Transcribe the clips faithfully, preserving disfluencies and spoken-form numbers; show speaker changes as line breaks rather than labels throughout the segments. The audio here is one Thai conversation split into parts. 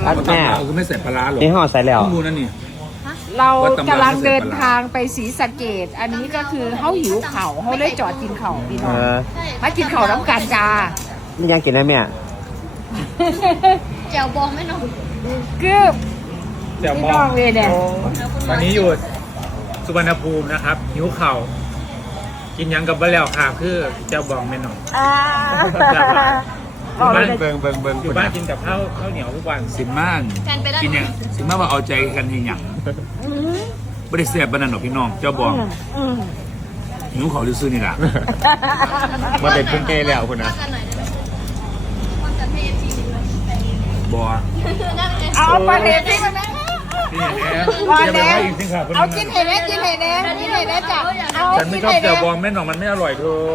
ร้านแม่คือไม่ใส่ปลาร้าหรอ
นี่ห่อใส่แล้ว
มูนั่นนี่
เรากำลังเดินทางไปศรีสะเกษอันนี้ก็คือเขาหิวเข่าเขาเลยจอดกินเข่าพี่น้องมากินเข่าน้ำกันจ้า
นี่ยังกินได้ไหมอ่ะ
แจ่วบองไม่น้อง
กึบพี่น้องเลยเนี่ย
ตอนนี้อยู่สุวรรณภูมินะครับหิวเข่ากินยังกับบ้าแล้วค่ะคือเจ้าบองไม่น้องอยู่บ้านเบิงเบิงเบิงอยู่บ้านกินกับข้าวข้าวเหนียวทุกวันสิม่านกินยังสิม่านว่าเอาใจกันให้หยังไม่ได้เสียบบ้านหรอกพี่น้องเจ้าบองหิวเขาซื้อนี่แหละ
มาเป็นพุ่งเกย์แล้วคุณนะ
บอ
เอาปลาเห็ดที่มันนะ
ปลาเห็ด
เอากินเห็ดไหมกินเห็ดเนี่ยกินเห็ดเนี่ยจ้ะเอา
ฉันไม่ชอบเจ้าบองแม่น้องมันไม่อร่อยเธอ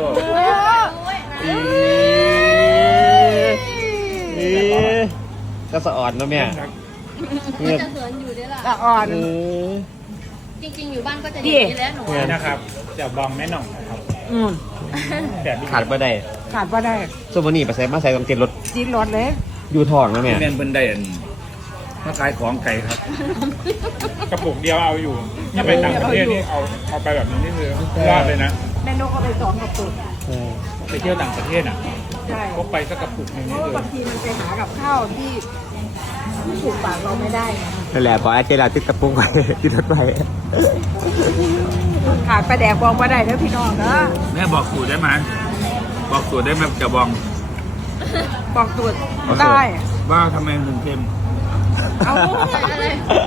ก็สะอ่อนนะแม่
จะเขินอยู่ด้วยล่ะ
สะอ่อน
จริงๆอยู่บ้านก็จะดีแล้วหนู
นะครับเจ้าบองแม่น้องนะครับขาด
ไม่ได้
ขาดไม่ได้
สมมตินี่ไปใส่มาใส่ต้องเต็มรถ
จีนรถเลย
อยู่ทองนะแม่
แม่นเพิ่นได้มาขายของไก่ครับกระปุกเดียวเอาอยู่ถ้าไปต่างประเทศนี่เอาเอาไปแบบนี้นี่คือรอดเลยนะ
แม่นกก็ไปสองกระปุก
ไปเที่ยวต่างประเทศอ่ะ
ใช่
ก็ไปสักกระปุกนึงนี่เลย
บางทีมันไปหากับข้าวที่ที่ถูกปากเราไม่ได้
นั่นแหละบอกไอ้เจราติดกระปุกไปติดรถไป
ขาดปลาแดกบองมาได้แล้วพี่น้องนะ
แม่บอกสูตรได้ไหมบอกสูตรได้ไหมจะบอง
บอกสูตรได้
ว่าทำไมถึงเค็ม
เอา
อะไร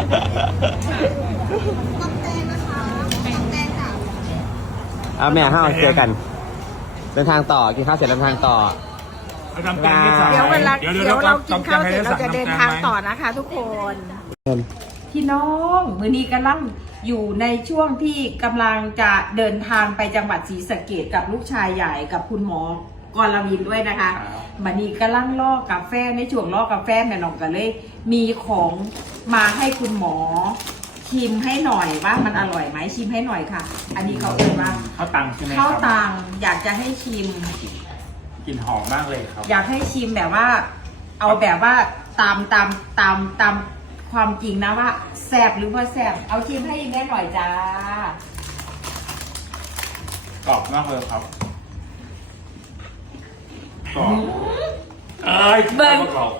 เอาแม่ห้าเจอกันเดินทางต่อกินข้าวเสร็จเดินทางต่อ
เดี๋ยวเวลาเดี๋ยวเรากินข้าวเสร็จเราจะเดินทางต่อนะคะทุกคนพี่น้องมือนี้กำลังอยู่ในช่วงที่กำลังจะเดินทางไปจังหวัดศรีสะเกษกับลูกชายใหญ่กับคุณหมอกรวินด้วยนะคะมือนี้กำลังลอกกาแฟในช่วงลอกกาแฟแม่น้องก็เลยมีของมาให้คุณหมอชิมให้หน่อยว่ามันอร่อยไหมชิมให้หน่อยค่ะอันนี้เขาเอ่ยว่า
ข้าวตังใช่ไหม
ข้าวตังอยากจะให้ชิม
กลิ่นหอมมากเลยครับ
อยากให้ชิมแบบว่าเอาแบบว่าตามตามตามตามความจริงนะว่าแซ่บหรือว่าแซ่บเอาชิมให้แม่หน่อยจ้าก
รอบมากเลยครับกรอบเอ้ย
เบิ้ง
กรอบ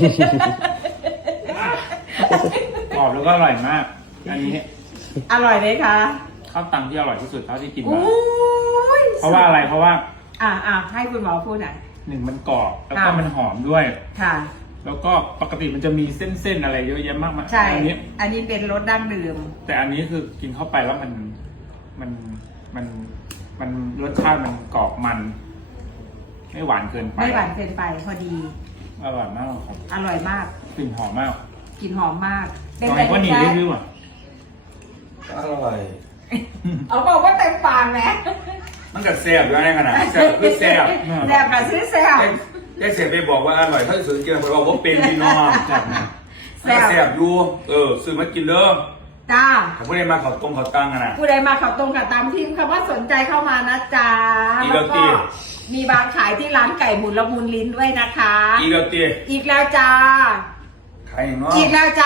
กรอบแล้วก็อร่อยมากอันนี้
อร่อยไหมคะ
ข้าวตังที่อร่อยที่สุดเท่าที่กินมาเพราะว่าอะไรเพราะว่า
อ่าอ่าให้คุณหมอพูดหน่อย
หนึ่งมันกรอบแล้วก็มันหอมด้วย
ค่ะ
แล้วก็ปกติมันจะมีเส้นๆอะไรเยอะแยะมากมาย
ใช่อันนี้อันนี้เป็นรสดั้งเดิม
แต่อันนี้คือกินเข้าไปแล้วมันมันมันมันรสชาติมันกรอบมันไม่หวานเกินไป
ไม่หวานเกินไปพอดี
อร่อยมากครับ
อร่อยมาก
กลิ่นหอมมาก
กลิ่นหอมมาก
เป็นไงว่าหนีรีวิวอ่ะ
อร่อย
เอาบอกว่าเต็มปากนะ
มันก็แซ่บด้วยนะขนาดแซ่บคือแซ่บ
แซ่บกับซื้อแซ่บ
ได้เสร็จไปบอกว่าอร่อยถ้าซื้อกินบอกว่าเป็นพี่น้องแซ่บนะแซ่บอยู่เออซื้อมากินเด้อ
จ้า
ผู้ใดมาเขาตรงเขาตั้งนะ
ผู้ใดมาเขาตรงกับตามพิมพ์คำว่าสนใจเข้ามานะจ๊ะ
แล้วก็
มีบางขายที่ร้านไก่หมุนละมุนลิ้นด้วยนะคะ
อีกแล้วตี
อีกแล้วจ้า
ขายอย่างน้อย
อีกแล้วจ้า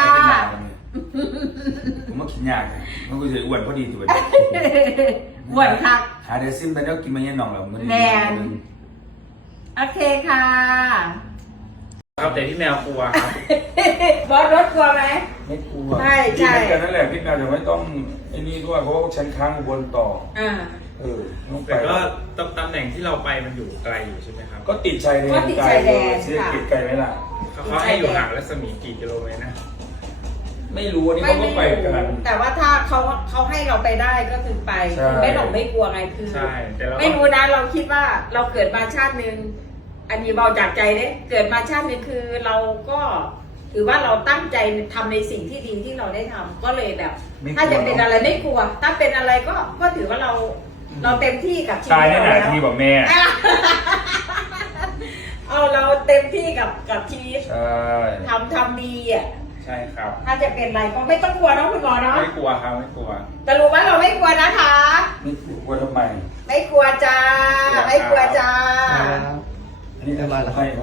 ผมว่ากินยากมันก็จะอ้วนพอดีตัว
อ้วนค่ะ
หาเดซิมไปแล้วกินมาเย็นหน่องแล้วมัน
แมนโอเคค่ะ
ครับแต่พี่แมวกลัวครับ
บอสรถกลัวไหม
ไม่กลัว
ใช่ใช่
กันนั่นแหละพี่แมวจะไม่ต้องไอ้นี่ด้วยเพราะว่าฉันค้างบนต่อ
อ่า
เออ
แต่ก็ตำแหน่งที่เราไปมันอยู่ไกลอยู่ใช่ไหมครับ
ก็ติดชายแดน
ไกล
เสียกิจไกลไหมล่ะ
เขาให้อยู่ห่างรัศมีกี่กิโลเมตรนะ
ไม่รู้อันนี้เขาก็ไปกัน
แต่ว่าถ้าเขาเขาให้เราไปได้ก็คือไปไม่หลงไม่กลัวไงคือไม่รู้นะเราคิดว่าเราเกิดมาชาตินึงอันนี้เบาจากใจเลยเกิดมาชาตินึงคือเราก็ถือว่าเราตั้งใจทำในสิ่งที่ดีที่เราได้ทำก็เลยแบบ ถ้าจะเป็นอะไรไม่กลัวถ้าเป็นอะไรก็ก็ถือว่าเราเราเต็มที่กับชีวิต
ตายแน่นอนที่บอกแม่
เอาเราเต็มที่กับกับชีวิต
ใช่
ทำทำดีอ่ะ
ใช่ครับ
ถ้าจะเป็นอะไรก็ไม่ต้องกลัวน้องคุณหมอเนาะ
ไม่กลัวครับไม่กลัว
แต่รู้ว่าเราไม่กลัวนะคะ
ไม่กลัวทำไม
ไม่กลัวจ้าไม่กลัวจ้า
อันนี้อะไรล่ะ